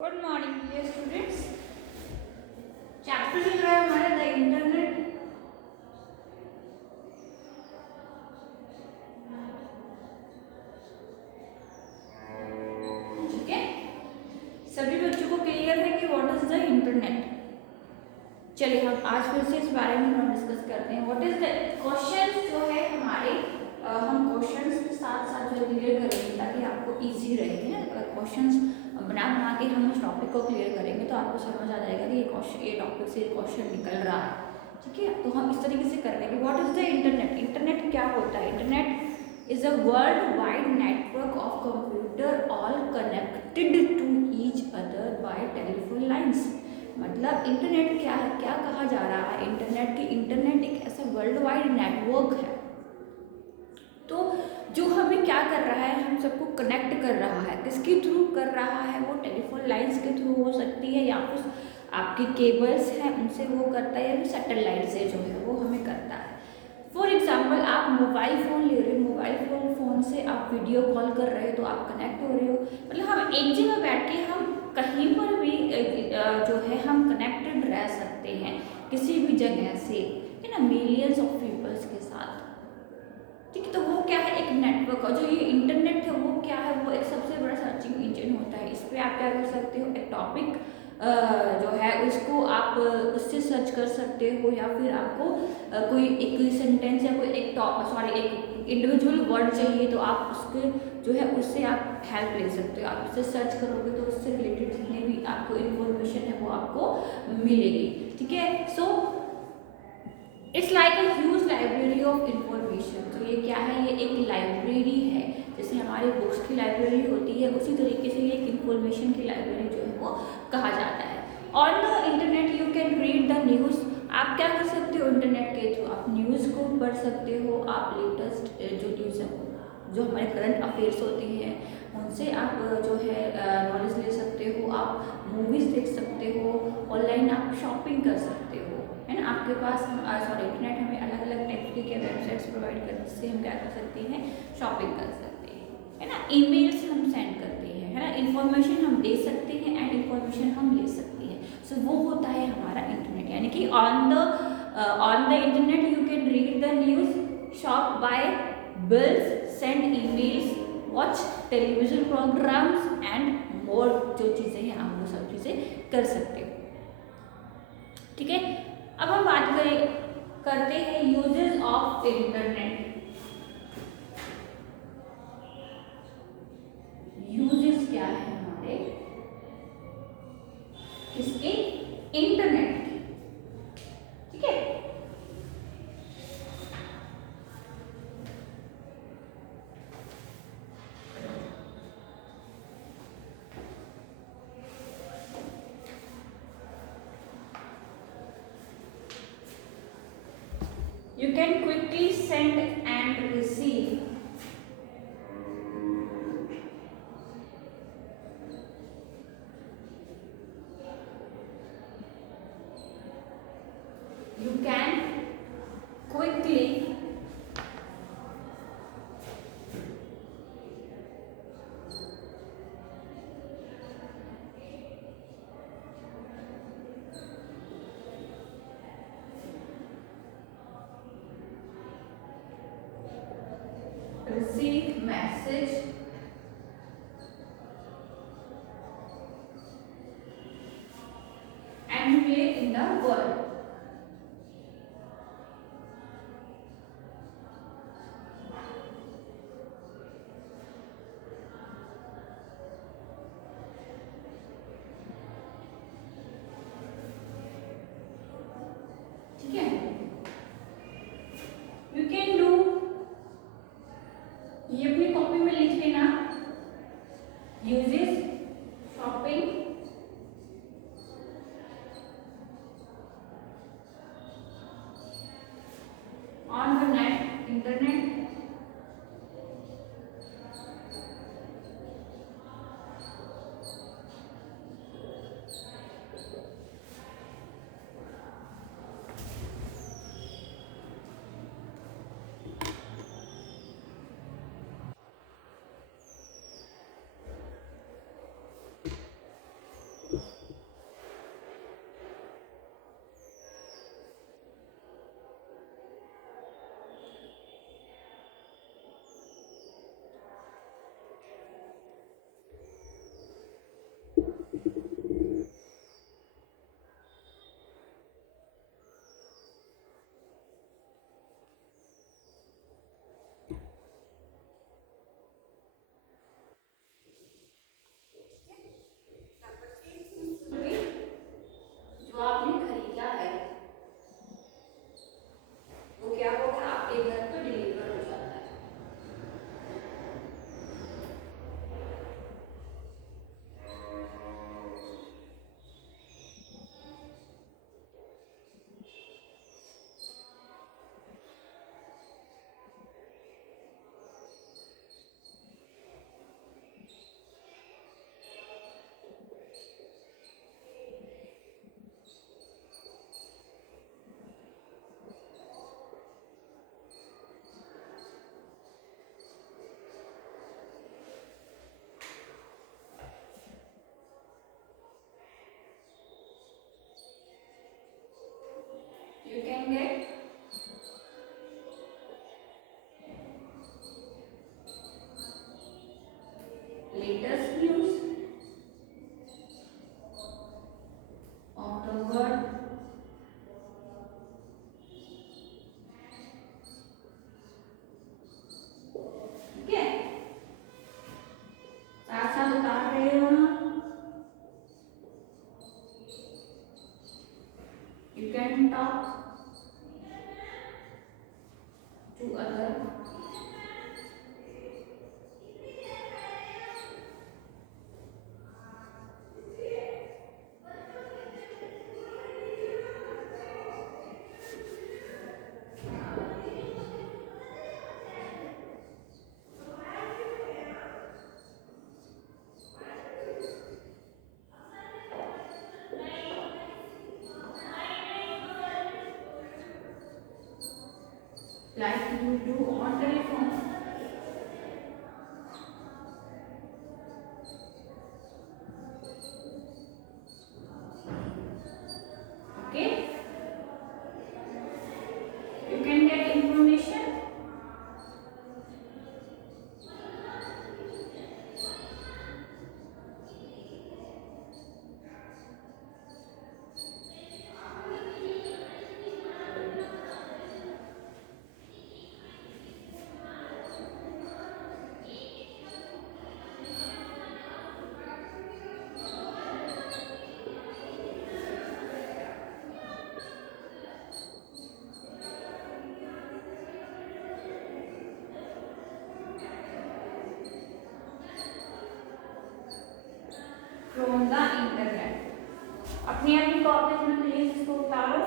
Good morning dear students. Chapter चल रहा है हमारा द इंटरनेट। ठीक है, सभी बच्चों को क्लियर है कि व्हाट इज द इंटरनेट। चलिए हम आज फिर से इस बारे में हम डिस्कस करते हैं। व्हाट इज द क्वेश्चंस जो है हमारे हम क्वेश्चंस के साथ साथ जो क्लियर करेंगे ताकि आपको इजी रहे। अगर क्वेश्चंस बना बना के हम इस टॉपिक को क्लियर करेंगे तो आपको समझ आ जाएगा कि ये टॉपिक से क्वेश्चन निकल रहा है। ठीक है, तो हम इस तरीके से कर लेंगे। What is the internet. Internet क्या होता है? Internet is a world wide network of computer all connected to each other by telephone lines. मतलब इंटरनेट क्या है, क्या कहा जा रहा है इंटरनेट एक ऐसा वर्ल्ड वाइड नेटवर्क है तो जो हमें क्या कर रहा है, हम सबको कनेक्ट कर रहा है। किसके थ्रू कर रहा है? वो टेलीफोन लाइंस के थ्रू हो सकती है या फिर आपके केबल्स हैं उनसे वो करता है या फिर सैटेलाइट से जो है वो हमें करता है। फॉर एग्जाम्पल आप मोबाइल फ़ोन ले रहे हो, मोबाइल फ़ोन से आप वीडियो कॉल कर रहे हो तो आप कनेक्ट हो रहे हो। मतलब हम एक जगह बैठ के हम कहीं पर भी जो है हम कनेक्टेड रह सकते हैं किसी भी जगह से, है ना, मिलियंस ऑफ पीपल्स के साथ। ठीक है, तो वो क्या है? एक नेटवर्क। और जो ये इंटरनेट है वो क्या है? वो एक सबसे बड़ा सर्चिंग इंजन होता है। इस पर आप क्या कर सकते हो? एक टॉपिक जो है उसको आप उससे सर्च कर सकते हो या फिर आपको कोई एक सेंटेंस या कोई एक एक इंडिविजुअल वर्ड चाहिए तो आप उसके जो है उससे आप हेल्प ले सकते हो। आप उससे सर्च करोगे तो उससे रिलेटेड जितने भी आपको इन्फॉर्मेशन है वो आपको मिलेगी। ठीक है, so it's like a huge library of information. तो ये क्या है? ये एक लाइब्रेरी है। जैसे हमारी बुक्स की लाइब्रेरी होती है उसी तरीके से ये एक इंफॉर्मेशन की लाइब्रेरी जो है वो कहा जाता है। On the internet you can read the news. आप क्या कर सकते हो? इंटरनेट के थ्रू आप न्यूज़ को पढ़ सकते हो। आप लेटेस्ट जो न्यूज़ है जो हमारे करंट अफेयर्स होती हैं उनसे आप जो है नॉलेज ले सकते हो। आप मूवीज़ देख सकते हो। ऑनलाइन आप शॉपिंग कर सकते हो, है ना। आपके पास इंटरनेट हमें अलग अलग टाइप की क्या वेबसाइट्स प्रोवाइड कर जिससे हम क्या कर सकते हैं? शॉपिंग कर सकते हैं, है ना। ईमेल्स हम सेंड करते हैं, है ना। इंफॉर्मेशन हम दे सकते हैं एंड इंफॉर्मेशन हम ले सकते हैं। सो वो होता है हमारा इंटरनेट। यानी कि on the internet you can read the news, shop, buy bills, send emails, watch television programmes and more. जो चीज़ें हैं आप वो सब चीज़ें कर सकते हो। ठीक है, अब हम बात करते हैं यूजेस ऑफ इंटरनेट। यूजेस क्या है हमारे इसके? इंटरनेट के। ठीक है, you can quickly send and receive you can quickly receive message anywhere in the world। ठीक है, यू कैन डू, ये अपनी कॉपी में लिख लेना। यूजेस शॉपिंग, जो आपने खरीदा है वो क्या होगा, आपके घर पर डिलीवर हो जाता है। You can get latest news of the world, ठीक है। साथ साथ उतार रहे हो ना, you can talk to other, like you do on telephone, okay। You can get information from the internet। अपनी अपनी कॉपीज में प्लीज इसको उतारो।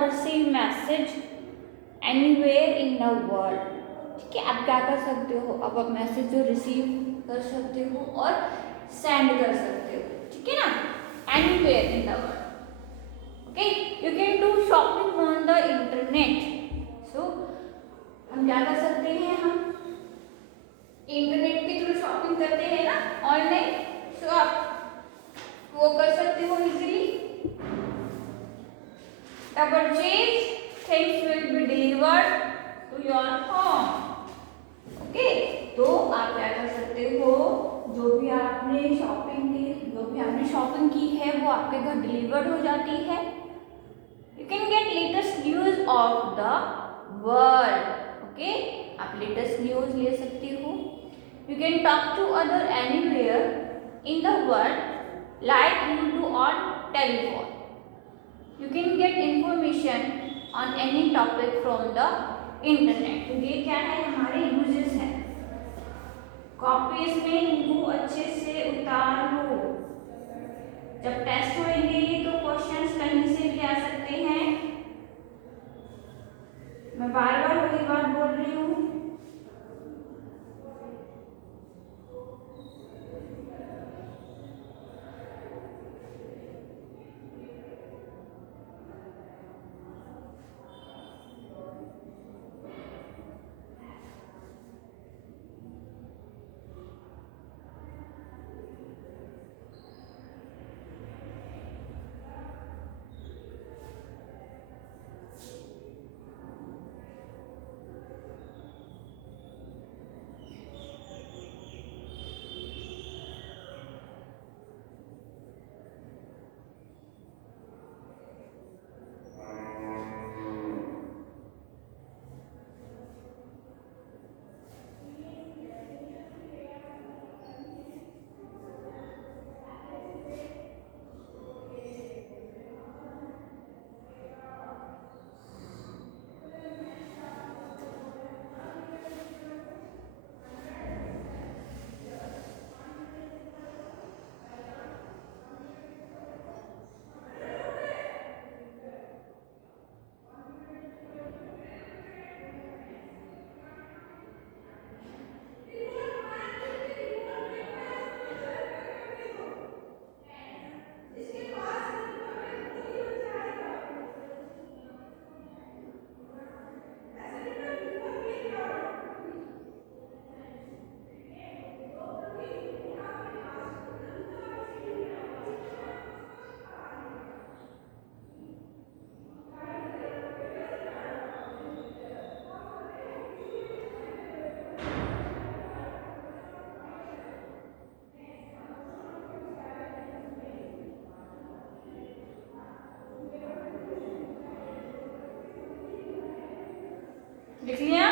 और receive message anywhere in the world. ठीक है, आप क्या कर सकते हो, अब आप मैसेज जो रिसीव कर सकते हो और सेंड कर सकते हो, ठीक है ना, anywhere in the world. Okay, you can do shopping on the internet. So हम क्या कर सकते हैं, हम इंटरनेट के थ्रू शॉपिंग करते हैं ना, ऑनलाइन। सो आप वो कर सकते हो easily. The purchase things will be delivered to your home. Okay, तो आप क्या कर सकते हो, जो भी आपने शॉपिंग की है वो आपके घर डिलीवर्ड हो जाती है। You can get latest news of the world. Okay, आप लेटेस्ट न्यूज ले सकते हो। You can talk to other anywhere in the world like you do on telephone. You can get information on any topic from the internet। तो ये क्या है, हमारे यूजेस हैं। कॉपीज में इनको अच्छे से उतारो। जब टेस्ट होंगे तो क्वेश्चंस कहीं से भी आ सकते हैं। मैं बार बार वही बात बोल रही हूँ। लिख लिया?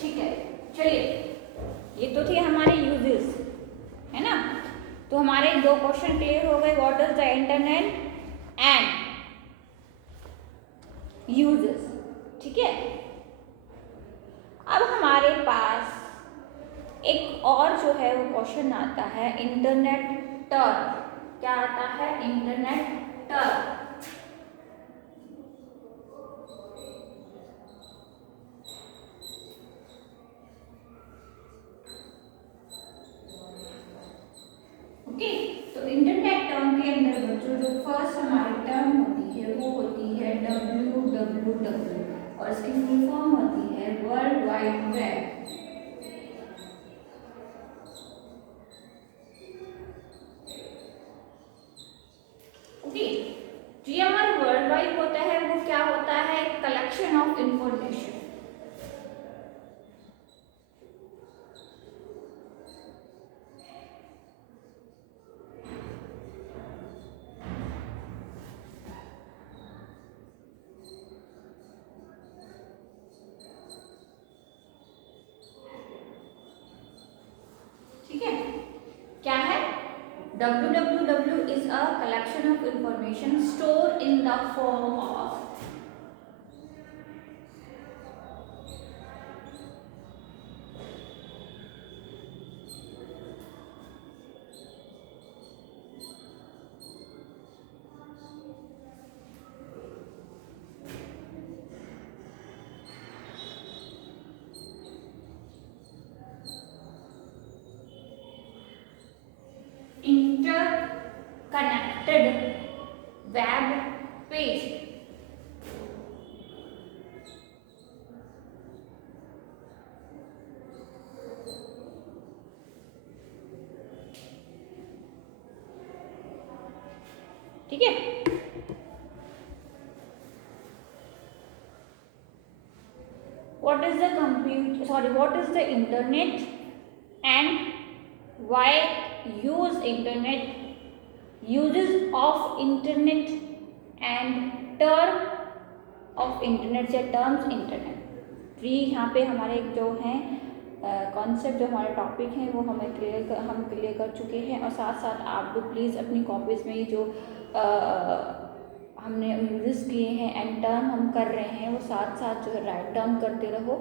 ठीक है, चलिए, ये तो थे हमारे यूजेस, है ना। तो हमारे दो क्वेश्चन क्लियर हो गए, what is the internet and uses. ठीक है, अब हमारे पास एक और जो है वो क्वेश्चन आता है, इंटरनेट टर्म। क्या आता है, इंटरनेट टर्म। ओके, तो इंटरनेट टर्म के अंदर बच्चों जो फर्स्ट हमारी टर्म होती है वो होती है WWW, और इसकी फुल फॉर्म होती है वर्ल्ड वाइड वेब। ओके, जो ये हमारा वर्ल्ड वाइड होता है वो क्या होता है, कलेक्शन ऑफ इंफॉर्मेशन। ठीक है, क्या है, WWW is a collection of information stored in the form of interconnected web page. ठीक है, what is the internet and why use internet, uses of internet and term of internet या terms internet। तो ये यहाँ पे हमारे जो हैं कॉन्सेप्ट जो हमारे टॉपिक हैं वो हम क्लियर कर चुके हैं। और साथ साथ आप लोग प्लीज़ अपनी कॉपीज़ में ये जो हमने यूज़ किए हैं एंड टर्म हम कर रहे हैं वो साथ साथ जो है राइट टर्म करते रहो।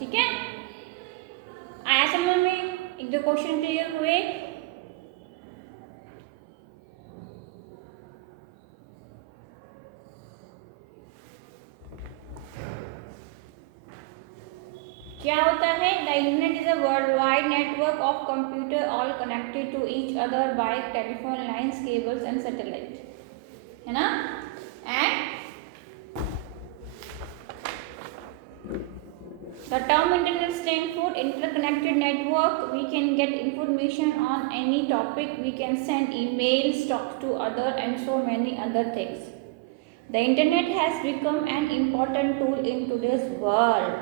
ठीक है, आया समझ में? एक दो क्वेश्चन क्लियर हुए? क्या होता है? The internet is a world wide network of computer all connected to each other by telephone lines, cables and satellite, है ना? And the term internet stands for interconnected network. We can get information on any topic, we can send emails, talk to other and so many other things. The internet has become an important tool in today's world.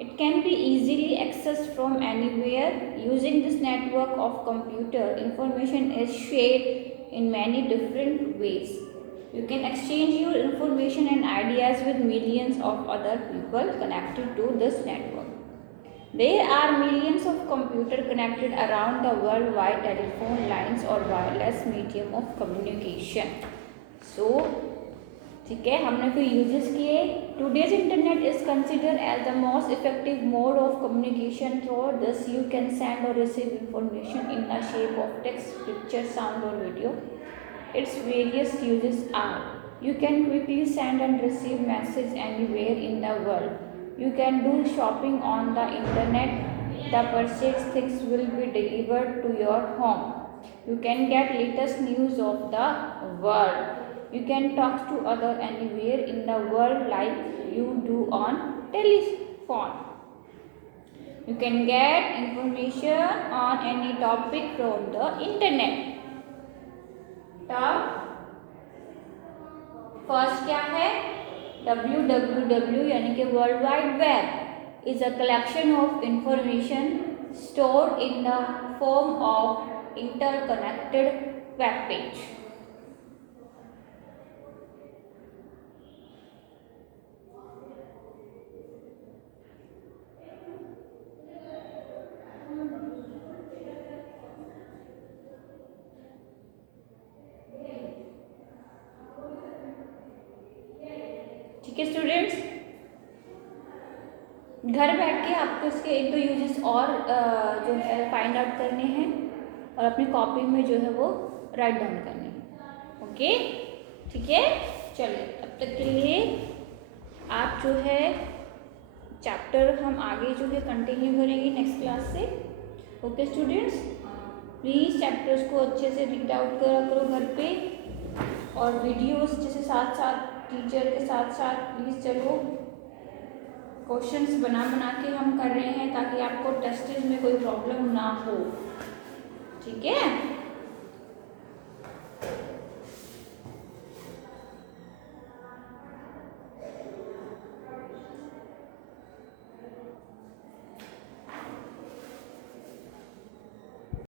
It can be easily accessed from anywhere. Using this network of computer, information is shared in many different ways. You can exchange your information and ideas with millions of other people connected to this network. There are millions of computers connected around the world via telephone lines or wireless medium of communication. So, ठीक है, हमने कोई uses किए। Today's internet is consider as the most effective mode of communication. Through this you can send और receive information in the shape of text, picture, sound और video. Its various uses are: you can quickly send and receive messages anywhere in the world. You can do shopping on the internet. The purchased things will be delivered to your home. You can get latest news of the world. You can talk to other anywhere in the world like you do on telephone. You can get information on any topic from the internet. First क्या है? www यानी कि world wide web is a collection of information stored in the form of interconnected web page. ठीक है स्टूडेंट्स, घर बैठ के आपको इसके एक दो यूजेस और जो है फाइंड आउट करने हैं और अपनी कॉपी में जो है वो राइट डाउन करने हैं। ओके, ठीक है, चलिए अब तक के लिए आप जो है चैप्टर हम आगे जो है कंटिन्यू करेंगे नेक्स्ट क्लास से। ओके स्टूडेंट्स, प्लीज़ चैप्टर्स को अच्छे से रीड आउट करा करो घर पे, और वीडियोस जैसे साथ साथ टीचर के साथ साथ प्लीज़ चलो क्वेश्चंस बना के हम कर रहे हैं ताकि आपको टेस्टेज में कोई प्रॉब्लम ना हो। ठीक है।